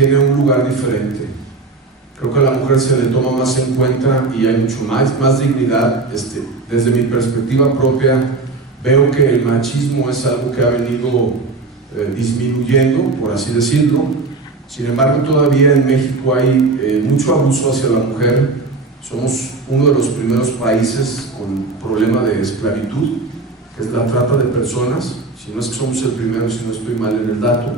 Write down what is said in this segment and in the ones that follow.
tiene un lugar diferente. Creo que a la mujer se le toma más en cuenta y hay mucho más dignidad. Desde mi perspectiva propia, veo que el machismo es algo que ha venido disminuyendo, por así decirlo. Sin embargo, todavía en México hay mucho abuso hacia la mujer. Somos uno de los primeros países con problema de esclavitud, que es la trata de personas. Si no es que somos el primero, si no estoy mal en el dato.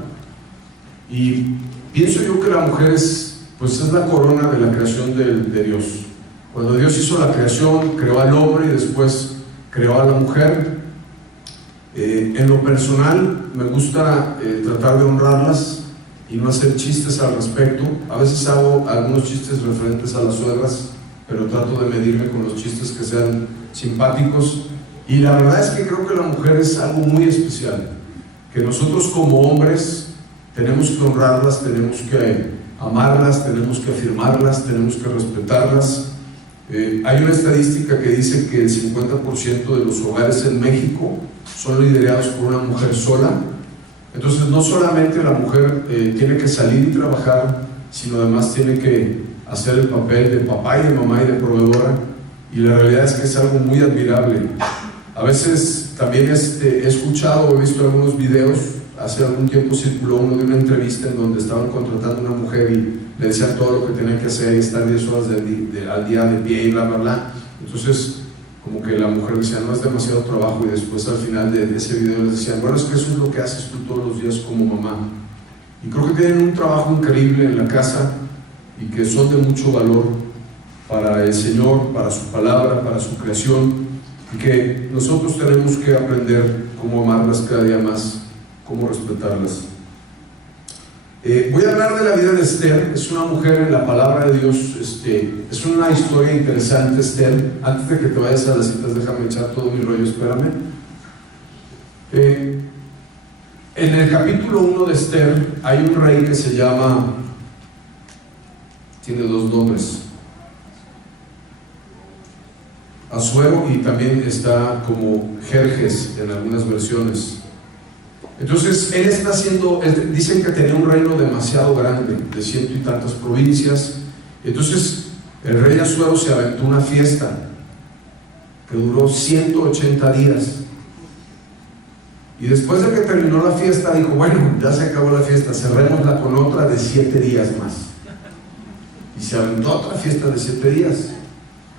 Y pienso yo que la mujer es la corona de la creación de Dios. Cuando Dios hizo la creación, creó al hombre y después creó a la mujer. En lo personal, me gusta tratar de honrarlas y no hacer chistes al respecto. A veces hago algunos chistes referentes a las suegras, pero trato de medirme con los chistes que sean simpáticos. Y la verdad es que creo que la mujer es algo muy especial, que nosotros como hombres tenemos que honrarlas, tenemos que amarlas, tenemos que afirmarlas, tenemos que respetarlas. Hay una estadística que dice que el 50% de los hogares en México son liderados por una mujer sola. Entonces no solamente la mujer tiene que salir y trabajar, sino además tiene que hacer el papel de papá y de mamá y de proveedora, y la realidad es que es algo muy admirable. A veces también he escuchado o he visto algunos videos. Hace algún tiempo circuló uno de una entrevista en donde estaban contratando a una mujer y le decían todo lo que tenía que hacer y estar 10 horas al día de pie y bla bla bla. Entonces como que la mujer decía, no, es demasiado trabajo, y después al final de ese video les decían, bueno, es que eso es lo que haces tú todos los días como mamá. Y creo que tienen un trabajo increíble en la casa y que son de mucho valor para el Señor, para su palabra, para su creación, y que nosotros tenemos que aprender cómo amarlas cada día más, cómo respetarlas. Voy a hablar de la vida de Esther. Es una mujer en la palabra de Dios. Es una historia interesante, Esther. Antes de que te vayas a las citas, déjame echar todo mi rollo, espérame. En el capítulo 1 de Esther hay un rey que se llama, tiene dos nombres, Asuero, y también está como Jerjes en algunas versiones. Entonces él está dicen que tenía un reino demasiado grande, de 100 y tantas provincias. Entonces el rey Asuero se aventó una fiesta que duró 180 días, y después de que terminó la fiesta dijo, bueno, ya se acabó la fiesta, cerrémosla con otra de 7 días más, y se aventó otra fiesta de 7 días.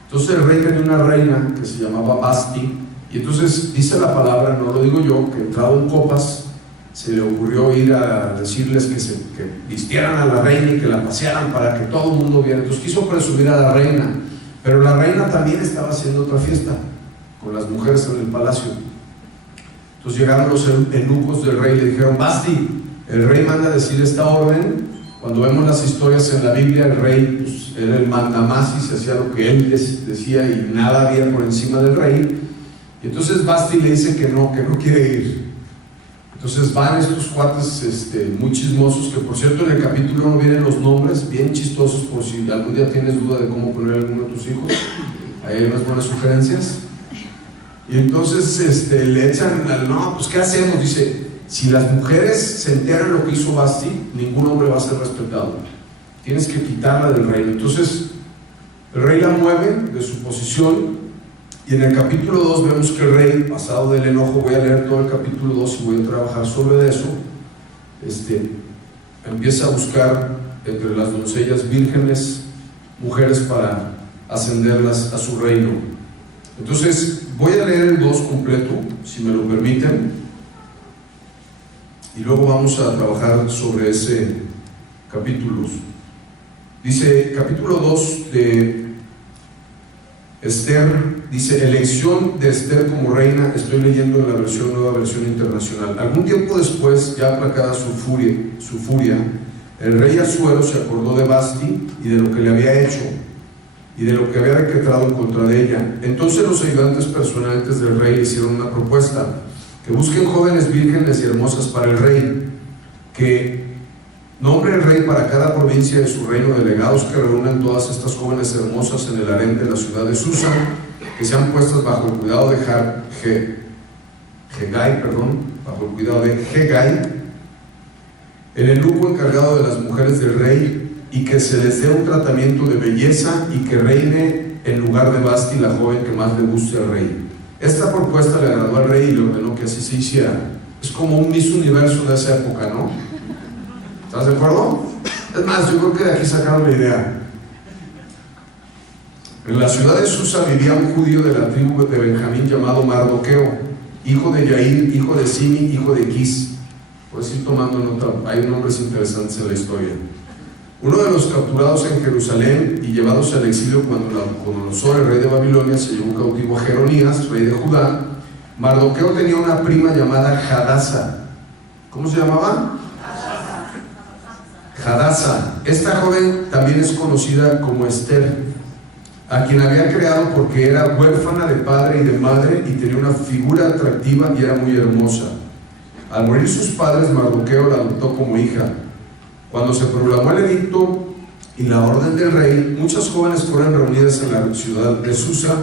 Entonces el rey tenía una reina que se llamaba Basti, y entonces dice la palabra, no lo digo yo, que entrado en copas se le ocurrió ir a decirles que vistieran a la reina y que la pasearan para que todo el mundo viera. Entonces quiso presumir a la reina, pero la reina también estaba haciendo otra fiesta con las mujeres en el palacio. Entonces llegaron los eunucos del rey y le dijeron, Basti, el rey manda a decir esta orden. Cuando vemos las historias en la Biblia, el rey era el mandamás y se hacía lo que él decía y nada había por encima del rey. Y entonces Basti le dice que no quiere ir. Entonces van estos cuates muy chismosos, que por cierto en el capítulo 1 vienen los nombres bien chistosos, por si algún día tienes duda de cómo poner a alguno de tus hijos. Ahí hay unas buenas sugerencias. Y entonces le echan no, pues ¿qué hacemos? Dice, si las mujeres se enteran lo que hizo Basti, ningún hombre va a ser respetado, tienes que quitarla del reino. Entonces el rey la mueve de su posición. Y en el capítulo 2 vemos que el rey, pasado del enojo, voy a leer todo el capítulo 2 y voy a trabajar sobre eso, empieza a buscar entre las doncellas vírgenes mujeres para ascenderlas a su reino. Entonces voy a leer el 2 completo, si me lo permiten, y luego vamos a trabajar sobre ese capítulo. Dice, capítulo 2 de Esther, dice, elección de Esther como reina. Estoy leyendo en la nueva versión internacional. Algún tiempo después, ya aplacada su furia, el rey Asuero se acordó de Basti y de lo que le había hecho y de lo que había decretado en contra de ella. Entonces los ayudantes personales del rey le hicieron una propuesta: que busquen jóvenes vírgenes y hermosas para el rey, que nombre el rey para cada provincia de su reino delegados que reúnan todas estas jóvenes hermosas en el harén de la ciudad de Susa, que sean puestas bajo el cuidado de bajo el cuidado de Hegai, el eunuco encargado de las mujeres del rey, y que se les dé un tratamiento de belleza y que reine en lugar de Vasti, la joven que más le guste al rey. Esta propuesta le agradó al rey y le ordenó que así se hiciera. Es como un Miss Universo de esa época, ¿no? ¿Estás de acuerdo? Es más, yo creo que de aquí sacaron la idea. En la ciudad de Susa vivía un judío de la tribu de Benjamín llamado Mardoqueo, hijo de Yair, hijo de Simi, hijo de Quis. Puedes ir tomando nota, hay nombres interesantes en la historia. Uno de los capturados en Jerusalén y llevados al exilio cuando Nabucodonosor, el rey de Babilonia, se llevó cautivo a Jeronías, rey de Judá. Mardoqueo tenía una prima llamada Hadasa. ¿Cómo se llamaba? Hadasa. Esta joven también es conocida como Esther, a quien había creado porque era huérfana de padre y de madre y tenía una figura atractiva y era muy hermosa. Al morir sus padres, Mardoqueo la adoptó como hija. Cuando se proclamó el edicto y la orden del rey, muchas jóvenes fueron reunidas en la ciudad de Susa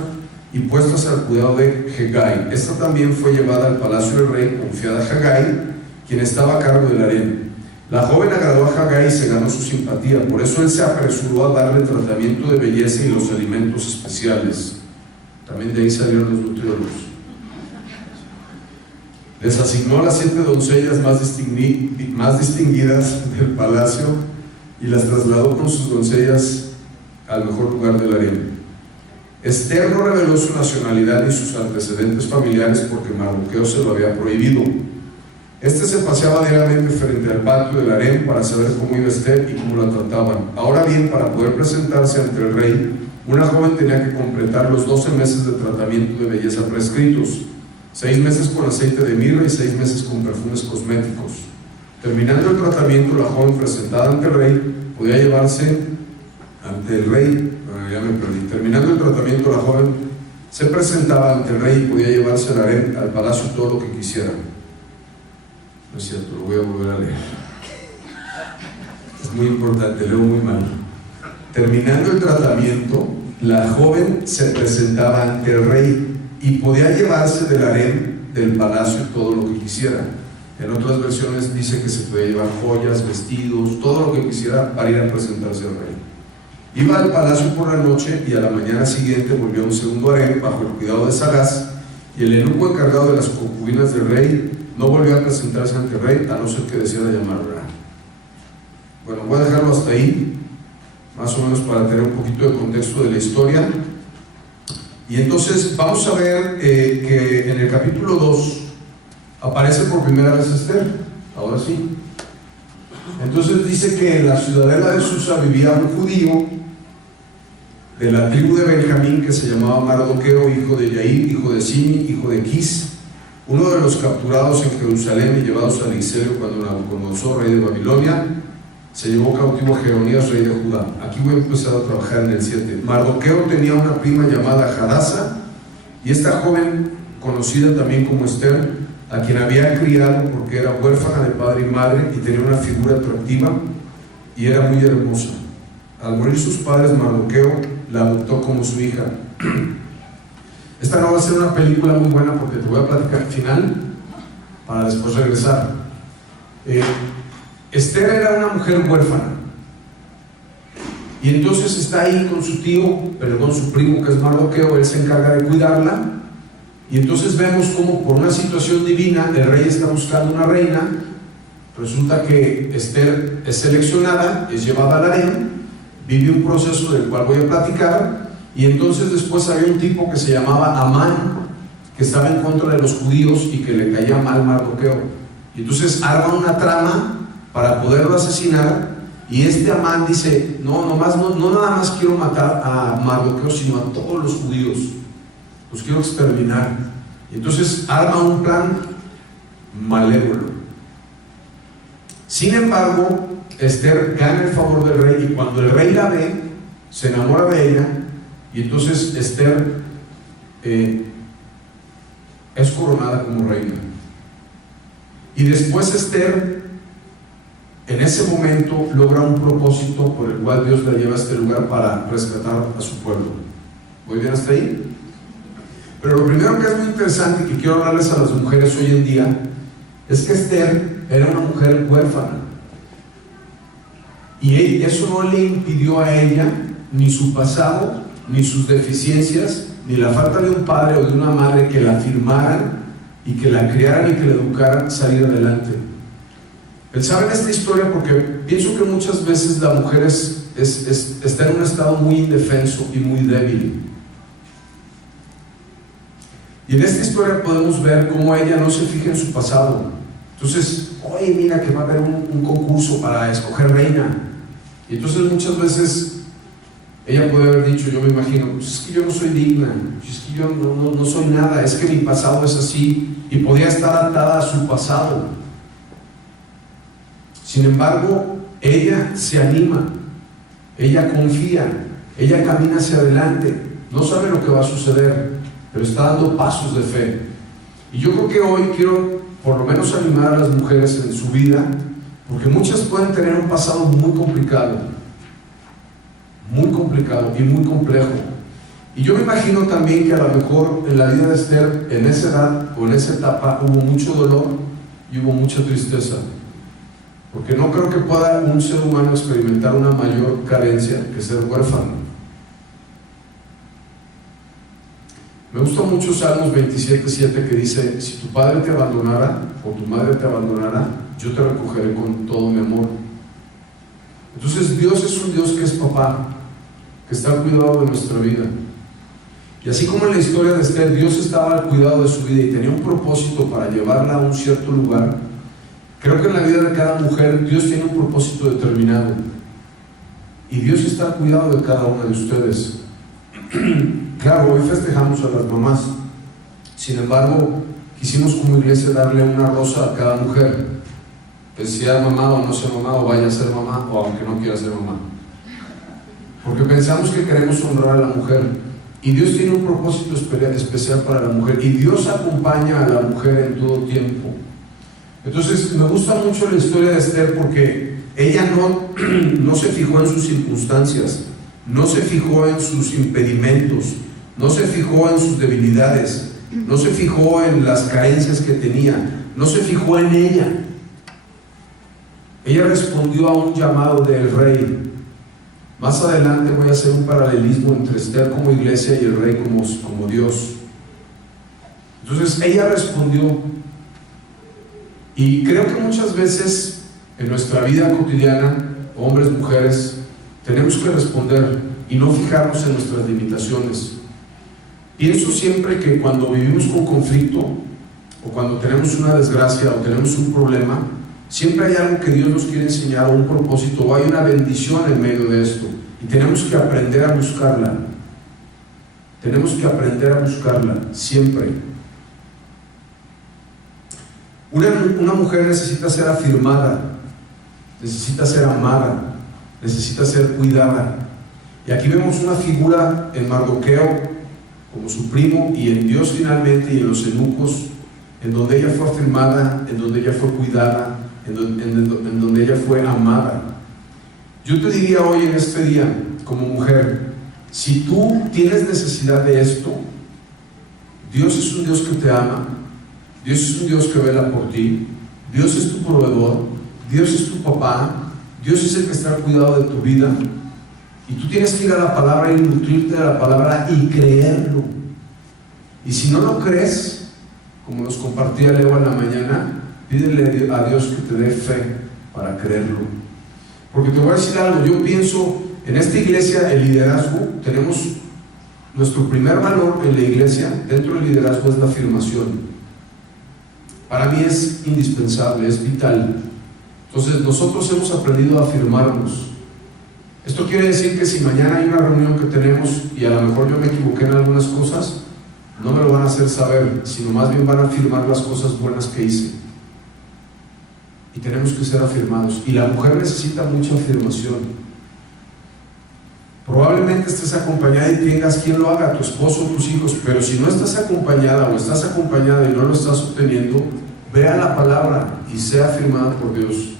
y puestas al cuidado de Hegai. Esta también fue llevada al palacio del rey, confiada a Hegai, quien estaba a cargo del harén. La joven agradó a Hegai y se ganó su simpatía, por eso él se apresuró a darle tratamiento de belleza y los alimentos especiales. También de ahí salieron los nutriólogos. Les asignó a las 7 doncellas más distinguidas del palacio y las trasladó con sus doncellas al mejor lugar del harén. Esther no reveló su nacionalidad ni sus antecedentes familiares porque Mardoqueo se lo había prohibido. Este se paseaba diariamente frente al patio del harén para saber cómo iba Esther y cómo la trataban. Ahora bien, para poder presentarse ante el rey, una joven tenía que completar los 12 meses de tratamiento de belleza prescritos. 6 meses con aceite de mirra y 6 meses con perfumes cosméticos. Terminando el tratamiento, la joven presentada ante el rey podía llevarse ante el rey. Terminando el tratamiento, la joven se presentaba ante el rey y podía llevarse al harén, al palacio, todo lo que quisiera. No es cierto, lo voy a volver a leer. Es muy importante, leo muy mal. Terminando el tratamiento, la joven se presentaba ante el rey y podía llevarse del harén del palacio todo lo que quisiera. En otras versiones dice que se podía llevar joyas, vestidos, todo lo que quisiera para ir a presentarse al rey. Iba al palacio por la noche y a la mañana siguiente volvió a un segundo harén bajo el cuidado de Sagaz, y el eunuco encargado de las concubinas del rey no volvió a presentarse ante el rey a no ser que deseara llamarla. Bueno, voy a dejarlo hasta ahí, más o menos para tener un poquito de contexto de la historia. Y entonces vamos a ver que en el capítulo 2 aparece por primera vez Esther, ahora sí. Entonces dice que en la ciudadela de Susa vivía un judío de la tribu de Benjamín que se llamaba Mardoqueo, hijo de Yair, hijo de Simi, hijo de Quis, uno de los capturados en Jerusalén y llevados al exilio cuando Nabucodonosor, rey de Babilonia, se llevó cautivo a Jeronías, rey de Judá. Aquí voy a empezar a trabajar en el 7. Mardoqueo tenía una prima llamada Hadasa, y esta joven, conocida también como Esther, a quien había criado porque era huérfana de padre y madre y tenía una figura atractiva y era muy hermosa. Al morir sus padres, Mardoqueo la adoptó como su hija. Esta no va a ser una película muy buena porque te voy a platicar al final para después regresar. Esther era una mujer huérfana y entonces está ahí con su tío, perdón, su primo que es Mardoqueo. Él se encarga de cuidarla y entonces vemos cómo por una situación divina el rey está buscando una reina. Resulta que Esther es seleccionada, es llevada al harén, vive un proceso del cual voy a platicar, y entonces después había un tipo que se llamaba Amán, que estaba en contra de los judíos y que le caía mal Mardoqueo, y entonces arma una trama para poderlo asesinar. Y este Amán dice: no nada más quiero matar a Mardoqueo, sino a todos los judíos, los quiero exterminar. Y entonces arma un plan malévolo. Sin embargo, Esther gana el favor del rey, y cuando el rey la ve, se enamora de ella, y entonces Esther es coronada como reina. Y después Esther, en ese momento, logra un propósito por el cual Dios la lleva a este lugar para rescatar a su pueblo. ¿Voy bien hasta ahí? Pero lo primero que es muy interesante y que quiero hablarles a las mujeres hoy en día es que Esther era una mujer huérfana. Y eso no le impidió a ella, ni su pasado, ni sus deficiencias, ni la falta de un padre o de una madre que la afirmaran y que la criaran y que la educaran, salir adelante. Pensaba en esta historia porque pienso que muchas veces la mujer está en un estado muy indefenso y muy débil. Y en esta historia podemos ver cómo ella no se fija en su pasado. Entonces, oye, mira que va a haber un concurso para escoger reina. Y entonces muchas veces ella puede haber dicho, yo me imagino, pues es que yo no soy digna, es que yo no soy nada, es que mi pasado es así, y podía estar atada a su pasado. Sin embargo, ella se anima, ella confía, ella camina hacia adelante, no sabe lo que va a suceder, pero está dando pasos de fe. Y yo creo que hoy quiero por lo menos animar a las mujeres en su vida, porque muchas pueden tener un pasado muy complicado y muy complejo. Y yo me imagino también que a lo mejor en la vida de Esther, en esa edad o en esa etapa, hubo mucho dolor y hubo mucha tristeza, porque no creo que pueda un ser humano experimentar una mayor carencia que ser huérfano. Me gusta mucho Salmos 27:7, que dice: si tu padre te abandonara o tu madre te abandonara, yo te recogeré con todo mi amor. Entonces Dios es un Dios que es papá, que está al cuidado de nuestra vida. Y así como en la historia de Esther, Dios estaba al cuidado de su vida y tenía un propósito para llevarla a un cierto lugar, creo que en la vida de cada mujer Dios tiene un propósito determinado, y Dios está al cuidado de cada una de ustedes. Claro, hoy festejamos a las mamás, sin embargo quisimos como iglesia darle una rosa a cada mujer, que sea mamá o no sea mamá, o vaya a ser mamá, o aunque no quiera ser mamá, porque pensamos que queremos honrar a la mujer. Y Dios tiene un propósito especial para la mujer, y Dios acompaña a la mujer en todo tiempo. Entonces me gusta mucho la historia de Esther, porque ella no se fijó en sus circunstancias, no se fijó en sus impedimentos, no se fijó en sus debilidades, no se fijó en las carencias que tenía, no se fijó en ella. Ella respondió a un llamado del rey. Más adelante voy a hacer un paralelismo entre Esther como iglesia y el rey como Dios. Entonces ella respondió, y creo que muchas veces en nuestra vida cotidiana, hombres, mujeres, tenemos que responder y no fijarnos en nuestras limitaciones. Pienso siempre que cuando vivimos con conflicto, o cuando tenemos una desgracia o tenemos un problema, siempre hay algo que Dios nos quiere enseñar, o un propósito, o hay una bendición en medio de esto, y tenemos que aprender a buscarla. Tenemos que aprender a buscarla siempre. Una mujer necesita ser afirmada, necesita ser amada, necesita ser cuidada. Y aquí vemos una figura en Mardoqueo como su primo, y en Dios finalmente, y en los eunucos, en donde ella fue afirmada, en donde ella fue cuidada, en donde ella fue amada. Yo te diría hoy en este día, como mujer, si tú tienes necesidad de esto, Dios es un Dios que te ama, Dios es un Dios que vela por ti, Dios es tu proveedor, Dios es tu papá, Dios es el que está al cuidado de tu vida, y tú tienes que ir a la palabra y nutrirte de la palabra y creerlo. Y si no lo crees, como nos compartía Leo en la mañana, pídele a Dios que te dé fe para creerlo. Porque te voy a decir algo, yo pienso, en esta iglesia el liderazgo, tenemos nuestro primer valor en la iglesia, dentro del liderazgo, es la afirmación. Para mí es indispensable, es vital. Entonces nosotros hemos aprendido a afirmarnos. Esto quiere decir que si mañana hay una reunión que tenemos y a lo mejor yo me equivoqué en algunas cosas, no me lo van a hacer saber, sino más bien van a afirmar las cosas buenas que hice. Y tenemos que ser afirmados, y la mujer necesita mucha afirmación. Probablemente estés acompañada y tengas quien lo haga, tu esposo o tus hijos, pero si no estás acompañada o estás acompañada y no lo estás obteniendo, vea la palabra y sea afirmada por Dios.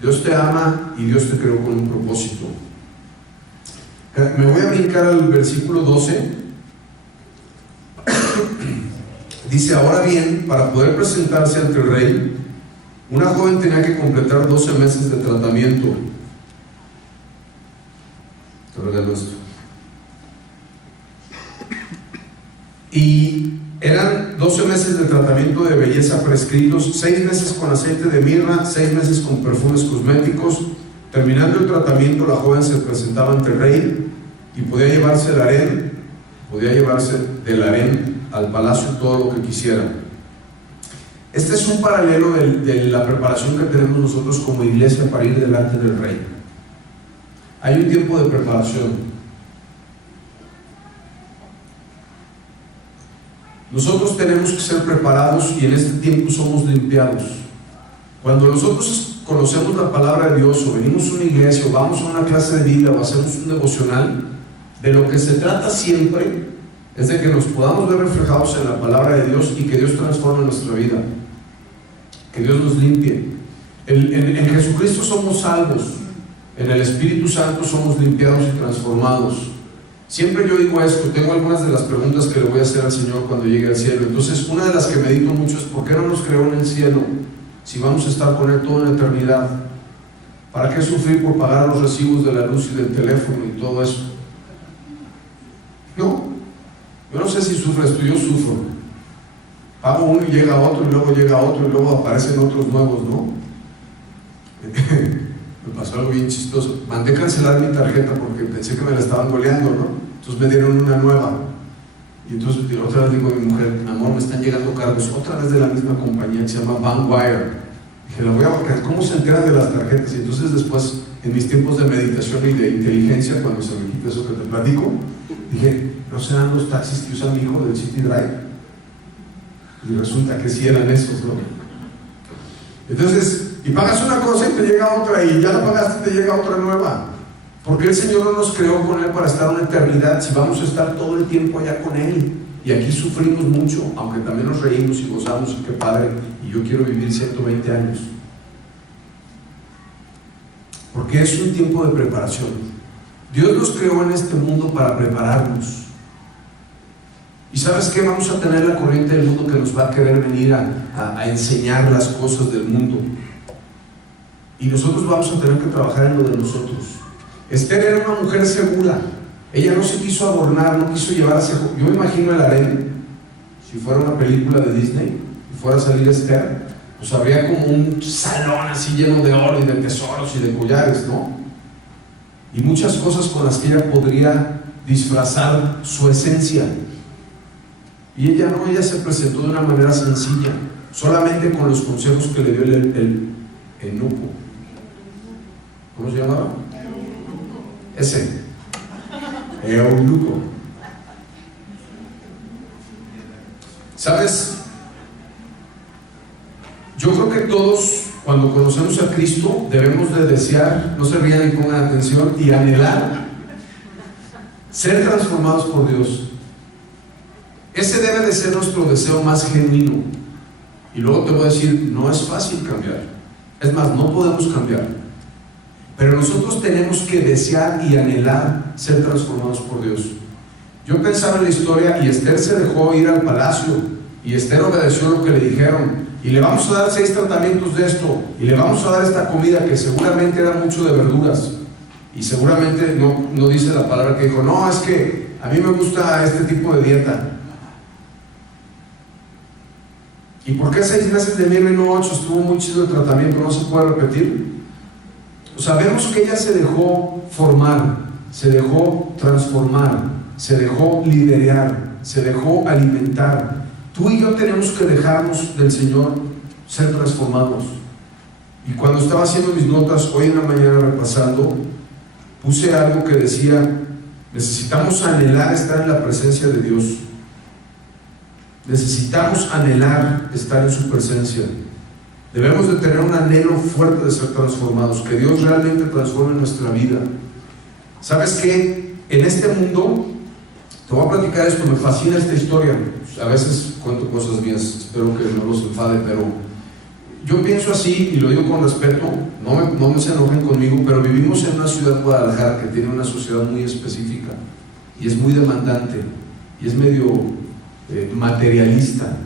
Dios te ama y Dios te creó con un propósito. Me voy a brincar al versículo 12. Dice: ahora bien, para poder presentarse ante el rey, una joven tenía que completar 12 meses de tratamiento. arreglo esto. Y eran 12 meses de tratamiento de belleza prescritos, 6 meses con aceite de mirra, 6 meses con perfumes cosméticos. Terminando el tratamiento, la joven se presentaba ante el rey y podía llevarse del harén al palacio todo lo que quisiera. Este es un paralelo de la preparación que tenemos nosotros como iglesia para ir delante del rey. Hay un tiempo de preparación. Nosotros tenemos que ser preparados y en este tiempo somos limpiados. Cuando nosotros conocemos la palabra de Dios, o venimos a una iglesia, o vamos a una clase de Biblia, o hacemos un devocional, de lo que se trata siempre es de que nos podamos ver reflejados en la palabra de Dios y que Dios transforme nuestra vida, que Dios nos limpie. En Jesucristo somos salvos, en el Espíritu Santo somos limpiados y transformados. Siempre yo digo esto, tengo algunas de las preguntas que le voy a hacer al Señor cuando llegue al cielo. Entonces, una de las que medito mucho es: ¿por qué no nos creó en el cielo si vamos a estar con Él toda la eternidad? ¿Para qué sufrir por pagar los recibos de la luz y del teléfono y todo eso? No, yo no sé si sufres tú, yo sufro. Pago uno y llega otro, y luego llega otro, y luego aparecen otros nuevos, ¿no? Me pasó algo bien chistoso. Mandé cancelar mi tarjeta porque pensé que me la estaban goleando, ¿no? Entonces me dieron una nueva. Y entonces otra vez digo a mi mujer: amor, me están llegando cargos otra vez de la misma compañía que se llama Vanguard. Dije, la voy a buscar, ¿cómo se enteran de las tarjetas? Y entonces después, en mis tiempos de meditación y de inteligencia, cuando se me quita eso que te platico, dije, ¿no serán los taxis que usa mi hijo del City Drive? Y resulta que sí eran esos, ¿no? Entonces, y pagas una cosa y te llega otra, y ya la pagaste y te llega otra nueva. Porque el Señor no nos creó con Él para estar una eternidad, si vamos a estar todo el tiempo allá con Él. Y aquí sufrimos mucho, aunque también nos reímos y gozamos, y qué padre, y yo quiero vivir 120 años. Porque es un tiempo de preparación. Dios nos creó en este mundo para prepararnos. Y ¿sabes qué? Vamos a tener la corriente del mundo que nos va a querer venir a enseñar las cosas del mundo. Y nosotros vamos a tener que trabajar en lo de nosotros. Esther era una mujer segura. Ella no se quiso adornar, no quiso llevar hacia... Yo me imagino el harén, si fuera una película de Disney y fuera a salir Esther, pues habría como un salón así lleno de oro y de tesoros y de collares, ¿no? Y muchas cosas con las que ella podría disfrazar su esencia. Y ella no, ella se presentó de una manera sencilla, solamente con los consejos que le dio el eunuco. ¿Cómo se llamaba? Ese eunuco. ¿Sabes? Yo creo que todos, cuando conocemos a Cristo, debemos de desear, no se rían y pongan atención, y anhelar ser transformados por Dios. Ese debe de ser nuestro deseo más genuino. Y luego te voy a decir, no es fácil cambiar. Es más, no podemos cambiar. Pero nosotros tenemos que desear y anhelar ser transformados por Dios. Yo pensaba en la historia, y Esther se dejó ir al palacio, y Esther obedeció lo que le dijeron, y le vamos a dar 6 tratamientos de esto, y le vamos a dar esta comida que seguramente era mucho de verduras, y seguramente no dice la palabra que dijo, no, es que a mí me gusta este tipo de dieta. ¿Y por qué 6 meses de mirra y no 8? Estuvo muy chido el tratamiento, no se puede repetir. O sea, vemos que ella se dejó formar, se dejó transformar, se dejó liderar, se dejó alimentar. Tú y yo tenemos que dejarnos del Señor ser transformados. Y cuando estaba haciendo mis notas hoy en la mañana repasando, puse algo que decía: necesitamos anhelar estar en la presencia de Dios. Necesitamos anhelar estar en su presencia. Debemos de tener un anhelo fuerte de ser transformados, que Dios realmente transforme nuestra vida. ¿Sabes qué? En este mundo, te voy a platicar esto, me fascina esta historia. A veces cuento cosas mías, espero que no los enfade, pero yo pienso así, y lo digo con respeto, no me se enojen conmigo, pero vivimos en una ciudad, Guadalajara, que tiene una sociedad muy específica, y es muy demandante, y es medio materialista,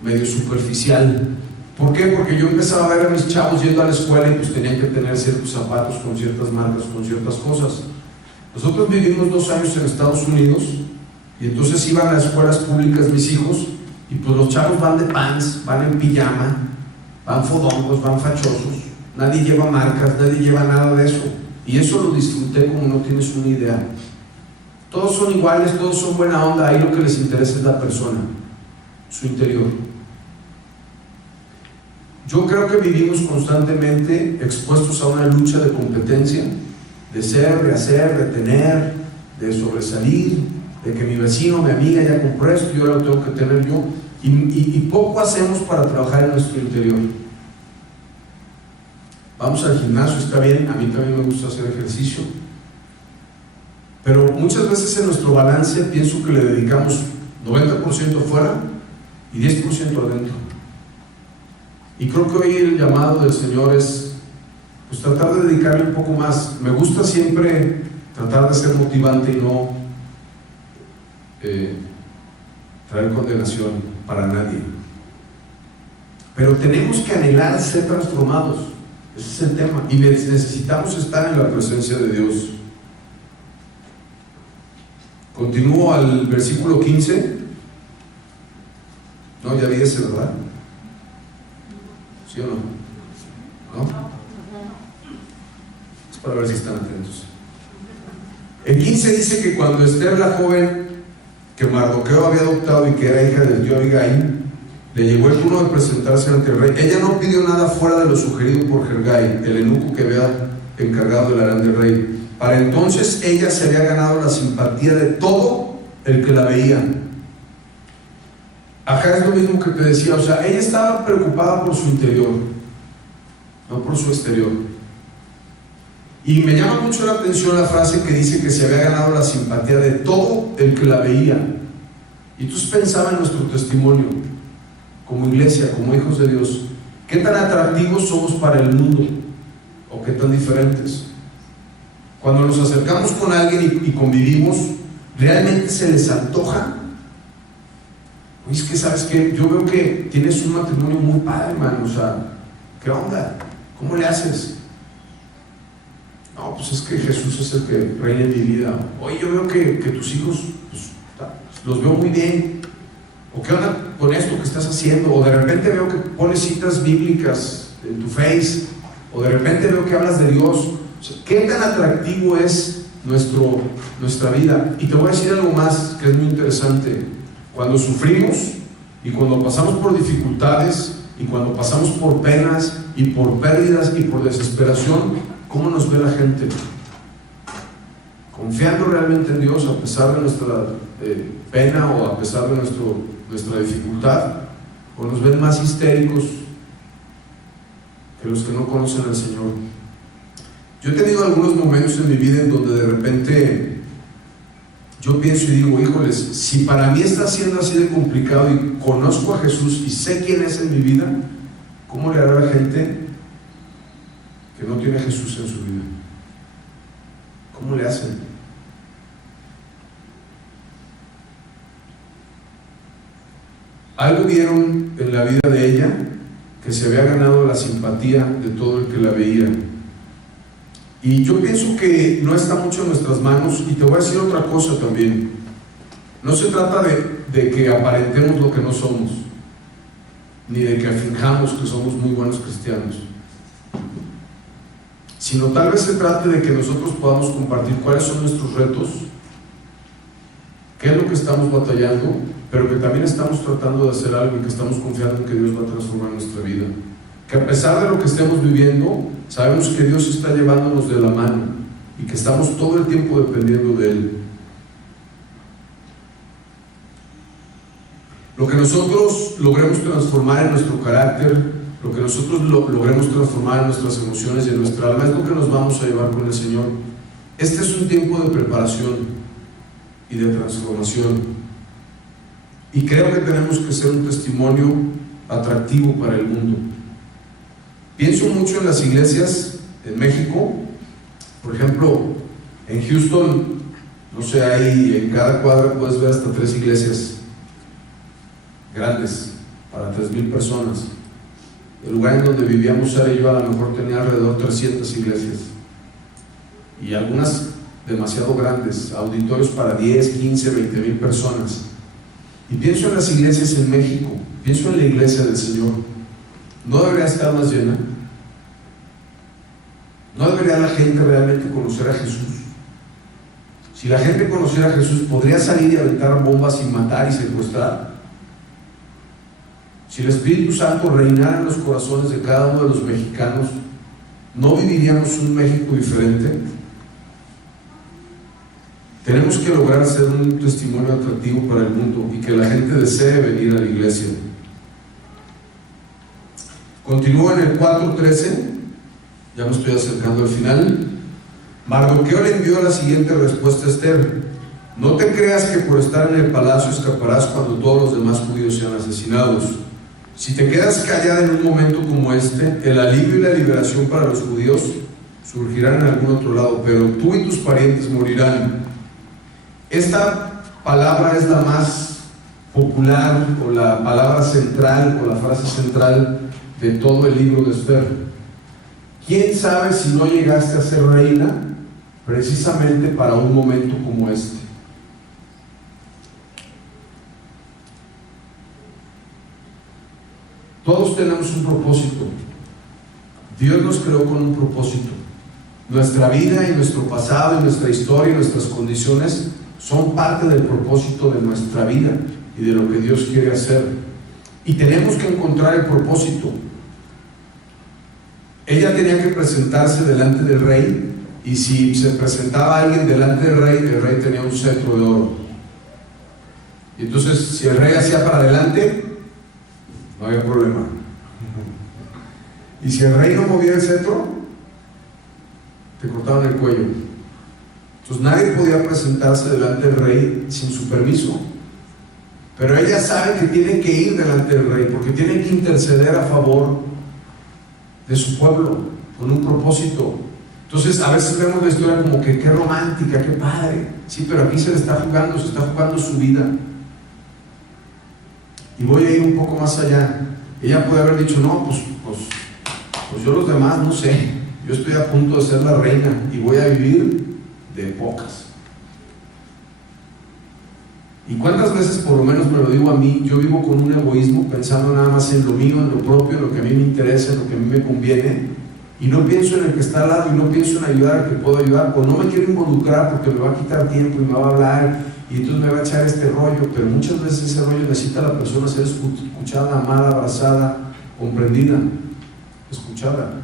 medio superficial. ¿Por qué? Porque yo empezaba a ver a mis chavos yendo a la escuela y pues tenían que tener ciertos zapatos con ciertas marcas, con ciertas cosas. Nosotros vivimos 2 años en Estados Unidos y entonces iban a las escuelas públicas mis hijos y pues los chavos van de pants, van en pijama, van fodongos, van fachosos, nadie lleva marcas, nadie lleva nada de eso, y eso lo disfruté como no tienes una idea. Todos son iguales, todos son buena onda, ahí lo que les interesa es la persona, su interior. Yo creo que vivimos constantemente expuestos a una lucha de competencia, de ser, de hacer, de tener, de sobresalir, de que mi vecino, mi amiga ya compró esto y ahora lo tengo que tener yo, y poco hacemos para trabajar en nuestro interior. Vamos al gimnasio, está bien, a mí también me gusta hacer ejercicio, pero muchas veces en nuestro balance pienso que le dedicamos 90% fuera y 10% adentro. Y creo que hoy el llamado del Señor es pues tratar de dedicarle un poco más. Me gusta siempre tratar de ser motivante y no traer condenación para nadie, pero tenemos que anhelar ser transformados. Ese es el tema, y necesitamos estar en la presencia de Dios. Continúo al versículo 15. No, ya vi ese, ¿verdad? ¿Sí o no? ¿No? Es para ver si están atentos. El 15 dice que cuando Esther, la joven que Mardoqueo había adoptado y que era hija del tío Abigail, le llegó el turno de presentarse ante el rey. Ella no pidió nada fuera de lo sugerido por Gergai, el eunuco que había encargado del harán del rey. Para entonces ella se había ganado la simpatía de todo el que la veía. Acá es lo mismo que te decía, o sea, ella estaba preocupada por su interior, no por su exterior. Y me llama mucho la atención la frase que dice que se había ganado la simpatía de todo el que la veía. Y entonces pensaba en nuestro testimonio como iglesia, como hijos de Dios. ¿Qué tan atractivos somos para el mundo? ¿O qué tan diferentes? Cuando nos acercamos con alguien y convivimos, ¿realmente se les antoja? Oye, es que sabes que yo veo que tienes un matrimonio muy padre, hermano. O sea, ¿qué onda? ¿Cómo le haces? No, pues es que Jesús es el que reina en mi vida. Oye, yo veo que tus hijos pues, los veo muy bien. ¿O qué onda con esto que estás haciendo? O de repente veo que pones citas bíblicas en tu face, o de repente veo que hablas de Dios. O sea, ¿qué tan atractivo es nuestra vida? Y te voy a decir algo más que es muy interesante. Cuando sufrimos y cuando pasamos por dificultades y cuando pasamos por penas y por pérdidas y por desesperación, ¿cómo nos ve la gente? Confiando realmente en Dios a pesar de nuestra pena o a pesar de nuestra dificultad, o nos ven más histéricos que los que no conocen al Señor. Yo he tenido algunos momentos en mi vida en donde de repente yo pienso y digo, híjoles, si para mí está siendo así de complicado y conozco a Jesús y sé quién es en mi vida, ¿cómo le hará a la gente que no tiene a Jesús en su vida? ¿Cómo le hacen? Algo vieron en la vida de ella que se había ganado la simpatía de todo el que la veía. Y yo pienso que no está mucho en nuestras manos. Y te voy a decir otra cosa también. No se trata de que aparentemos lo que no somos, ni de que finjamos que somos muy buenos cristianos, sino tal vez se trate de que nosotros podamos compartir cuáles son nuestros retos, qué es lo que estamos batallando, pero que también estamos tratando de hacer algo y que estamos confiando en que Dios va a transformar nuestra vida. Que a pesar de lo que estemos viviendo, sabemos que Dios está llevándonos de la mano y que estamos todo el tiempo dependiendo de Él. Lo que nosotros logremos transformar en nuestro carácter, lo que nosotros logremos transformar en nuestras emociones y en nuestra alma, es lo que nos vamos a llevar con el Señor. Este es un tiempo de preparación y de transformación. Y creo que tenemos que ser un testimonio atractivo para el mundo. Pienso mucho en las iglesias en México. Por ejemplo, en Houston, no sé, ahí en cada cuadra puedes ver hasta 3 iglesias grandes para 3,000 personas. El lugar en donde vivíamos Sara y yo a lo mejor tenía alrededor de 300 iglesias, y algunas demasiado grandes, auditorios para 10, 15, 20 mil personas. Y pienso en las iglesias en México, pienso en la iglesia del Señor. ¿No debería estar más llena? ¿No debería la gente realmente conocer a Jesús? Si la gente conociera a Jesús, ¿podría salir y aventar bombas y matar y secuestrar? Si el Espíritu Santo reinara en los corazones de cada uno de los mexicanos, ¿no viviríamos un México diferente? Tenemos que lograr ser un testimonio atractivo para el mundo y que la gente desee venir a la iglesia. Continúa en el 4:13, ya me estoy acercando al final. Mardoqueo le envió la siguiente respuesta a Esther: no te creas que por estar en el palacio escaparás cuando todos los demás judíos sean asesinados. Si te quedas callada en un momento como este, el alivio y la liberación para los judíos surgirán en algún otro lado, pero tú y tus parientes morirán. Esta palabra es la más popular, o la palabra central, o la frase central de todo el libro de Esther. ¿Quién sabe si no llegaste a ser reina precisamente para un momento como este? Todos tenemos un propósito. Dios nos creó con un propósito. Nuestra vida y nuestro pasado y nuestra historia y nuestras condiciones son parte del propósito de nuestra vida y de lo que Dios quiere hacer. Y tenemos que encontrar el propósito. Ella tenía que presentarse delante del rey, y si se presentaba alguien delante del rey, el rey tenía un cetro de oro. Y entonces, si el rey hacía para adelante, no había problema. Y si el rey no movía el cetro, te cortaban el cuello. Entonces nadie podía presentarse delante del rey sin su permiso. Pero ella sabe que tiene que ir delante del rey, porque tiene que interceder a favor de su pueblo, con un propósito. Entonces a veces vemos la historia como que qué romántica, qué padre. Sí, pero aquí se le está jugando su vida. Y voy a ir un poco más allá. Ella puede haber dicho, no, pues yo los demás no sé, yo estoy a punto de ser la reina y voy a vivir de pocas. ¿Y cuántas veces, por lo menos me lo digo a mí, yo vivo con un egoísmo, pensando nada más en lo mío, en lo propio, en lo que a mí me interesa, en lo que a mí me conviene, y no pienso en el que está al lado, y no pienso en ayudar al que puedo ayudar, o no me quiero involucrar porque me va a quitar tiempo y me va a hablar, y entonces me va a echar este rollo? Pero muchas veces ese rollo necesita a la persona ser escuchada, amada, abrazada, comprendida, escuchada.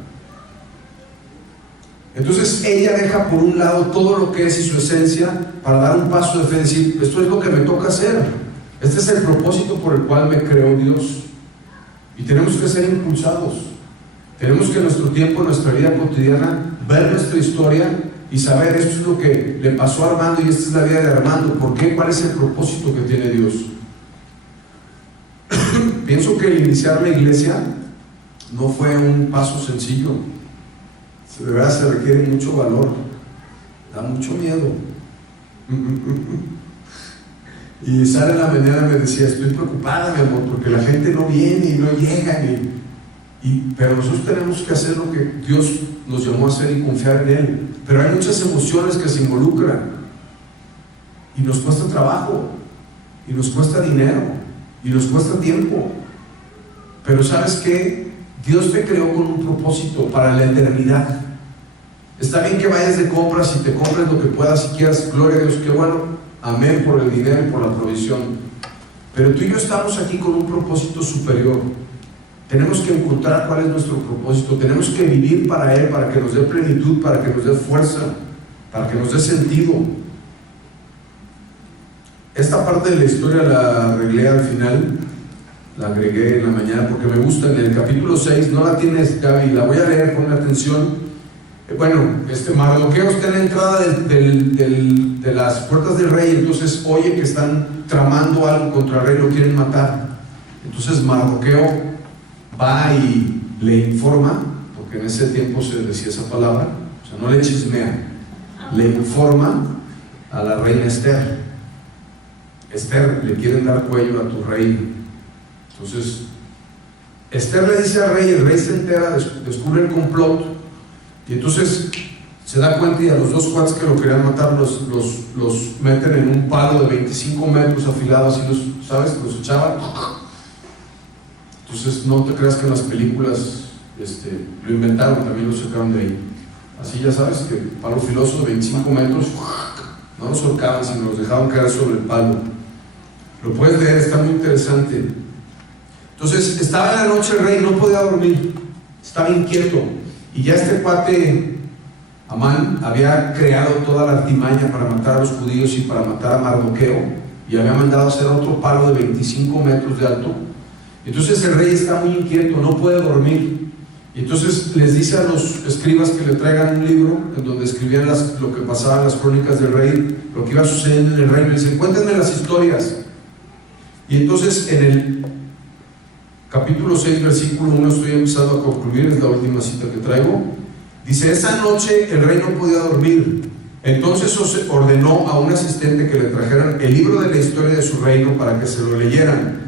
Entonces ella deja por un lado todo lo que es y su esencia para dar un paso de fe, decir, esto es lo que me toca hacer, este es el propósito por el cual me creó Dios. Y tenemos que ser impulsados, tenemos que en nuestro tiempo, en nuestra vida cotidiana, ver nuestra historia y saber, esto es lo que le pasó a Armando y esta es la vida de Armando. ¿Por qué? ¿Cuál es el propósito que tiene Dios? Pienso que el iniciar la iglesia no fue un paso sencillo. De verdad se requiere mucho valor, da mucho miedo. Y Sara en la mañana me decía, estoy preocupada, mi amor, porque la gente no viene y no llega, pero nosotros tenemos que hacer lo que Dios nos llamó a hacer y confiar en Él. Pero hay muchas emociones que se involucran y nos cuesta trabajo y nos cuesta dinero y nos cuesta tiempo. Pero ¿sabes qué? Dios te creó con un propósito para la eternidad. Está bien que vayas de compras y te compres lo que puedas si quieras, gloria a Dios, qué bueno, amén por el dinero y por la provisión. Pero tú y yo estamos aquí con un propósito superior. Tenemos que encontrar cuál es nuestro propósito, tenemos que vivir para Él, para que nos dé plenitud, para que nos dé fuerza, para que nos dé sentido. Esta parte de la historia la arreglé al final, la agregué en la mañana porque me gusta. En el capítulo 6, no la tienes, Gaby, la voy a leer, ponme atención. Bueno, Mardoqueo está en la entrada de las puertas del rey, entonces oye que están tramando algo contra el rey, lo quieren matar. Entonces Mardoqueo va y le informa, porque en ese tiempo se decía esa palabra, o sea, no le chismea, le informa a la reina Esther. Esther, le quieren dar cuello a tu rey. Entonces Esther le dice al rey, el rey se entera, descubre el complot, y entonces se da cuenta y a los dos cuates que lo querían matar los meten en un palo de 25 metros afilado, así ¿sabes? Los echaban. Entonces no te creas que en las películas lo inventaron, también lo sacaron de ahí. Así ya sabes, que palo filoso de 25 metros, no los ahorcaban, sino los dejaban caer sobre el palo. Lo puedes leer, está muy interesante. Entonces estaba en la noche el rey, no podía dormir, estaba inquieto, y ya este cuate Amán había creado toda la artimaña para matar a los judíos y para matar a Mardoqueo, y había mandado hacer otro palo de 25 metros de alto. Entonces el rey está muy inquieto, no puede dormir. Y entonces les dice a los escribas que le traigan un libro en donde escribían lo que pasaba en las crónicas del rey, lo que iba sucediendo en el reino. Y dicen, cuéntenme las historias. Y entonces en el capítulo 6, versículo 1, estoy empezando a concluir, es la última cita que traigo. Dice, esa noche el rey no podía dormir. Entonces ordenó a un asistente que le trajeran el libro de la historia de su reino para que se lo leyeran.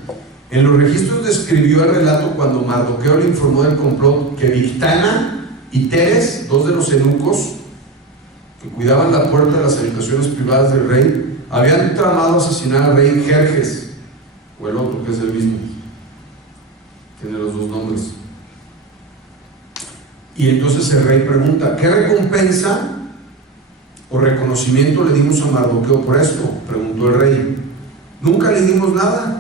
En los registros describió el relato cuando Mardoqueo le informó del complot que Bigtana y Teres, dos de los eunucos que cuidaban la puerta de las habitaciones privadas del rey, habían tramado asesinar al rey Jerjes, o el otro que es el mismo, tiene los dos nombres. Y entonces el rey pregunta, ¿qué recompensa o reconocimiento le dimos a Mardoqueo por esto? Preguntó el rey. Nunca le dimos nada.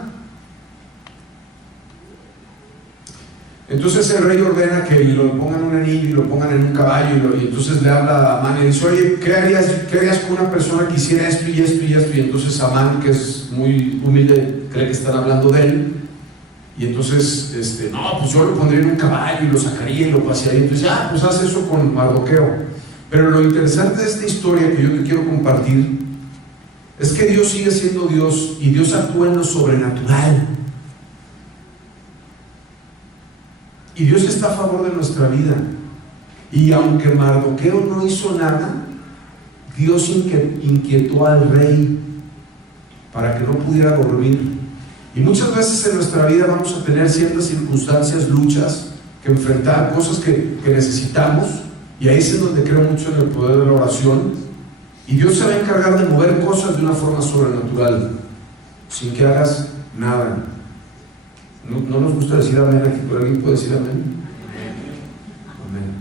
Entonces el rey ordena que lo pongan en un anillo y lo pongan en un caballo, y entonces le habla a Amán y dice, oye, ¿qué harías con una persona que hiciera esto y esto y esto? Y entonces Amán, que es muy humilde, cree que están hablando de él, y entonces, no, pues yo lo pondría en un caballo y lo sacaría y lo pasearía. Entonces, pues haz eso con Mardoqueo. Pero lo interesante de esta historia que yo te quiero compartir es que Dios sigue siendo Dios, y Dios actúa en lo sobrenatural. Y Dios está a favor de nuestra vida. Y aunque Mardoqueo no hizo nada, Dios inquietó al rey para que no pudiera dormir. Y muchas veces en nuestra vida vamos a tener ciertas circunstancias, luchas, que enfrentar, cosas que necesitamos. Y ahí es donde creo mucho en el poder de la oración. Y Dios se va a encargar de mover cosas de una forma sobrenatural, sin que hagas nada. No nos gusta decir amén aquí, pero alguien puede decir amén. Amén.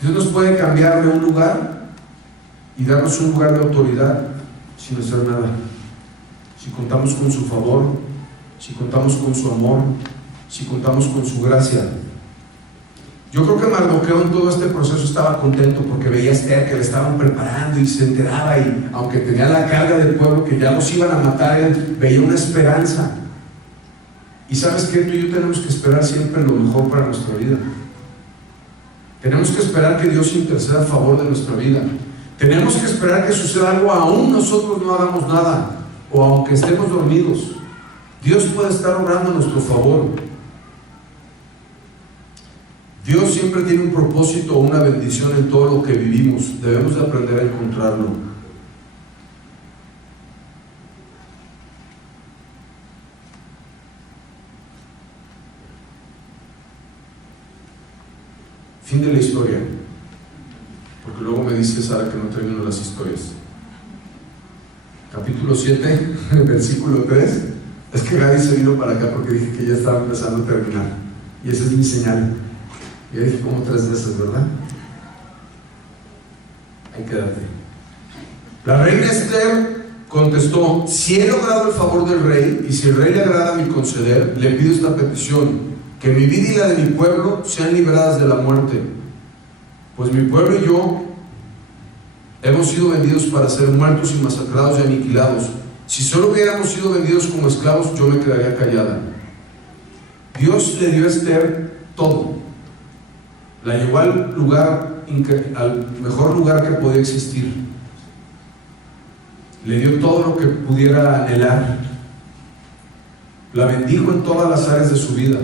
Dios nos puede cambiar de un lugar y darnos un lugar de autoridad sin hacer nada. Si contamos con su favor, si contamos con su amor, si contamos con su gracia. Yo creo que Mardoqueo en todo este proceso estaba contento porque veía a Esther que le estaban preparando y se enteraba, y aunque tenía la carga del pueblo que ya los iban a matar, él veía una esperanza. Y sabes que tú y yo tenemos que esperar siempre lo mejor para nuestra vida. Tenemos que esperar que Dios interceda a favor de nuestra vida. Tenemos que esperar que suceda algo aún nosotros no hagamos nada, o aunque estemos dormidos. Dios puede estar obrando a nuestro favor. Dios siempre tiene un propósito o una bendición en todo lo que vivimos. Debemos de aprender a encontrarlo. Fin de la historia. Porque luego me dice Sara que no termino las historias. Capítulo 7, versículo 3. Es que Gaby se vino para acá porque dije que ya estaba empezando a terminar. Y esa es mi señal. Ya dije como 3 veces, ¿verdad? Ahí quédate. La reina Esther contestó: si he logrado el favor del rey, y si el rey le agrada mi conceder, le pido esta petición: que mi vida y la de mi pueblo sean liberadas de la muerte. Pues mi pueblo y yo hemos sido vendidos para ser muertos y masacrados y aniquilados. Si solo hubiéramos sido vendidos como esclavos, yo me quedaría callada. Dios le dio a Esther todo. La llevó al mejor lugar que podía existir. Le dio todo lo que pudiera anhelar. La bendijo en todas las áreas de su vida.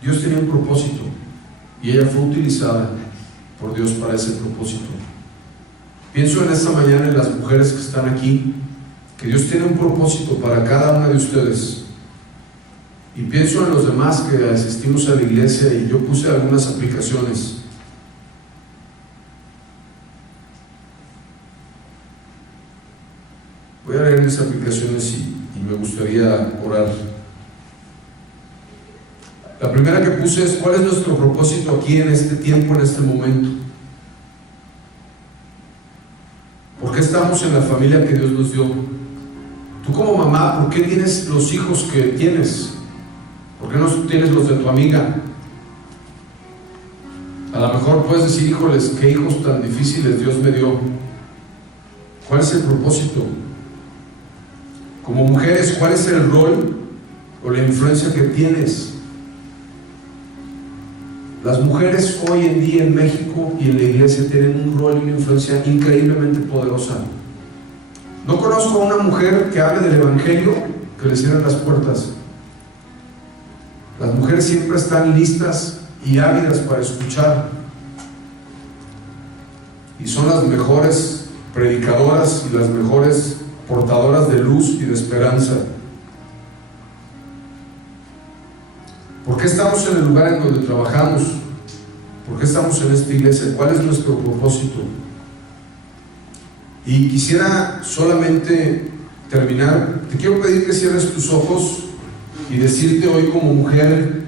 Dios tenía un propósito y ella fue utilizada por Dios para ese propósito. Pienso en esta mañana en las mujeres que están aquí, que Dios tiene un propósito para cada una de ustedes. Y pienso en los demás que asistimos a la iglesia, y yo puse algunas aplicaciones. Voy a leer mis aplicaciones y me gustaría orar. La primera que puse es: ¿cuál es nuestro propósito aquí en este tiempo, en este momento? ¿Por qué estamos en la familia que Dios nos dio? Tú como mamá, ¿por qué tienes los hijos que tienes? ¿Por qué no tienes los de tu amiga? A lo mejor puedes decir: híjoles, qué hijos tan difíciles Dios me dio. ¿Cuál es el propósito? Como mujeres, ¿cuál es el rol o la influencia que tienes? Las mujeres hoy en día en México y en la iglesia tienen un rol y una influencia increíblemente poderosa. No conozco a una mujer que hable del evangelio que le cierren las puertas. Las mujeres siempre están listas y ávidas para escuchar, y son las mejores predicadoras y las mejores portadoras de luz y de esperanza. ¿Por qué estamos en el lugar en donde trabajamos? ¿Por qué estamos en esta iglesia? ¿Cuál es nuestro propósito? Y quisiera solamente terminar. Te quiero pedir que cierres tus ojos y decirte hoy como mujer: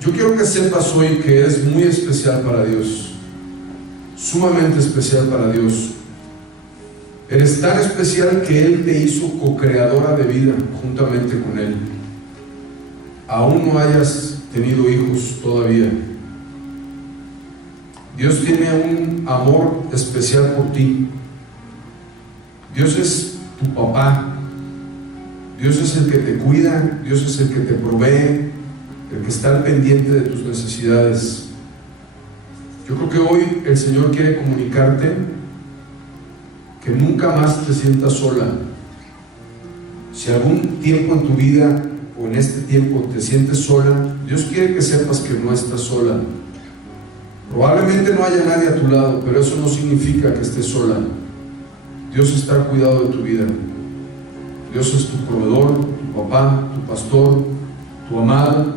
yo quiero que sepas hoy que eres muy especial para Dios, sumamente especial para Dios. Eres tan especial que Él te hizo co-creadora de vida juntamente con Él. Aún no hayas tenido hijos todavía, Dios tiene un amor especial por ti. Dios es tu papá. Dios es el que te cuida, Dios es el que te provee, el que está al pendiente de tus necesidades. Yo creo que hoy el Señor quiere comunicarte que nunca más te sientas sola. Si algún tiempo en tu vida o en este tiempo te sientes sola, Dios quiere que sepas que no estás sola. Probablemente no haya nadie a tu lado, pero eso no significa que estés sola. Dios está al cuidado de tu vida. Dios es tu proveedor, tu papá, tu pastor, tu amado,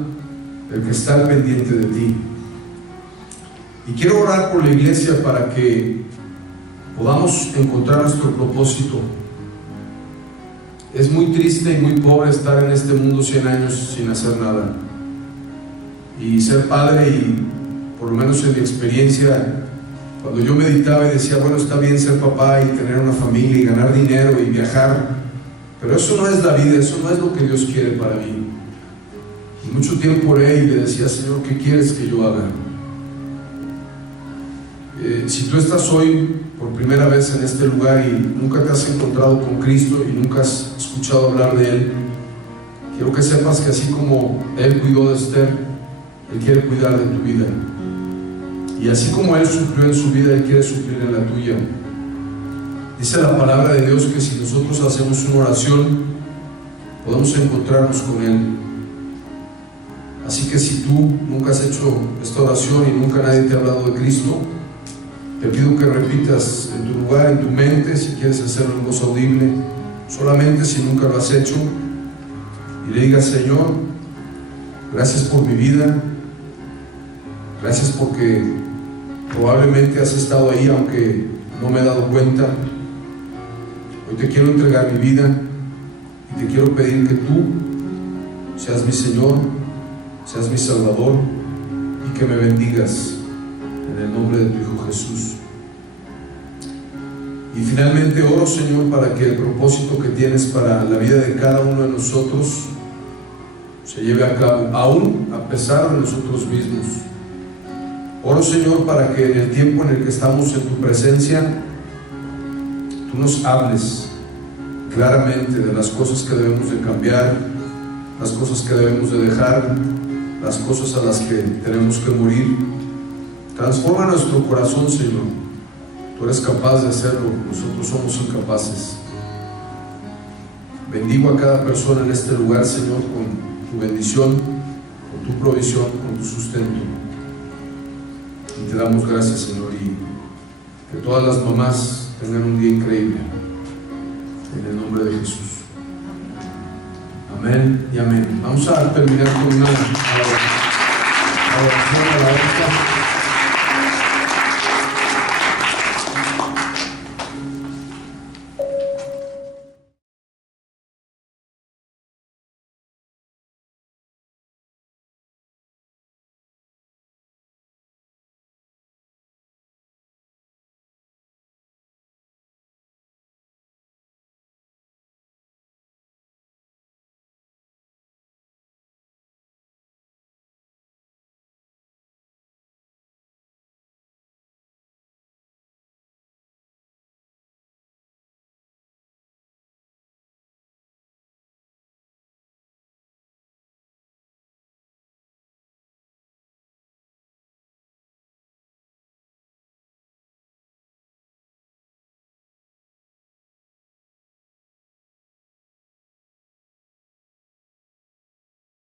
el que está al pendiente de ti. Y quiero orar por la iglesia para que podamos encontrar nuestro propósito. Es muy triste y muy pobre estar en este mundo 100 años sin hacer nada. Y ser padre, y por lo menos en mi experiencia, cuando yo meditaba y decía, bueno, está bien ser papá y tener una familia y ganar dinero y viajar, pero eso no es la vida, eso no es lo que Dios quiere para mí. Y mucho tiempo oré y le decía, Señor, ¿qué quieres que yo haga? Si tú estás hoy por primera vez en este lugar y nunca te has encontrado con Cristo y nunca has escuchado hablar de Él, quiero que sepas que así como Él cuidó de Esther, Él quiere cuidar de tu vida. Y así como Él suplió en su vida, Él quiere suplir en la tuya. Dice la palabra de Dios que si nosotros hacemos una oración, podemos encontrarnos con Él. Así que si tú nunca has hecho esta oración y nunca nadie te ha hablado de Cristo, te pido que repitas en tu lugar, en tu mente, si quieres hacerlo en voz audible, solamente si nunca lo has hecho, y le digas, Señor, gracias por mi vida, gracias porque probablemente has estado ahí aunque no me he dado cuenta. Hoy te quiero entregar mi vida y te quiero pedir que tú seas mi Señor, seas mi Salvador y que me bendigas en el nombre de tu Hijo Jesús. Y finalmente oro, Señor, para que el propósito que tienes para la vida de cada uno de nosotros se lleve a cabo, aún a pesar de nosotros mismos. Oro, Señor, para que en el tiempo en el que estamos en tu presencia, tú nos hables claramente de las cosas que debemos de cambiar, las cosas que debemos de dejar, las cosas a las que tenemos que morir. Transforma nuestro corazón, Señor. Tú eres capaz de hacerlo, nosotros somos incapaces. Bendigo a cada persona en este lugar, Señor, con tu bendición, con tu provisión, con tu sustento. Y te damos gracias, Señor, y que todas las mamás tengan un día increíble. En el nombre de Jesús. Amén. Amén y amén. Vamos a terminar con una oración a la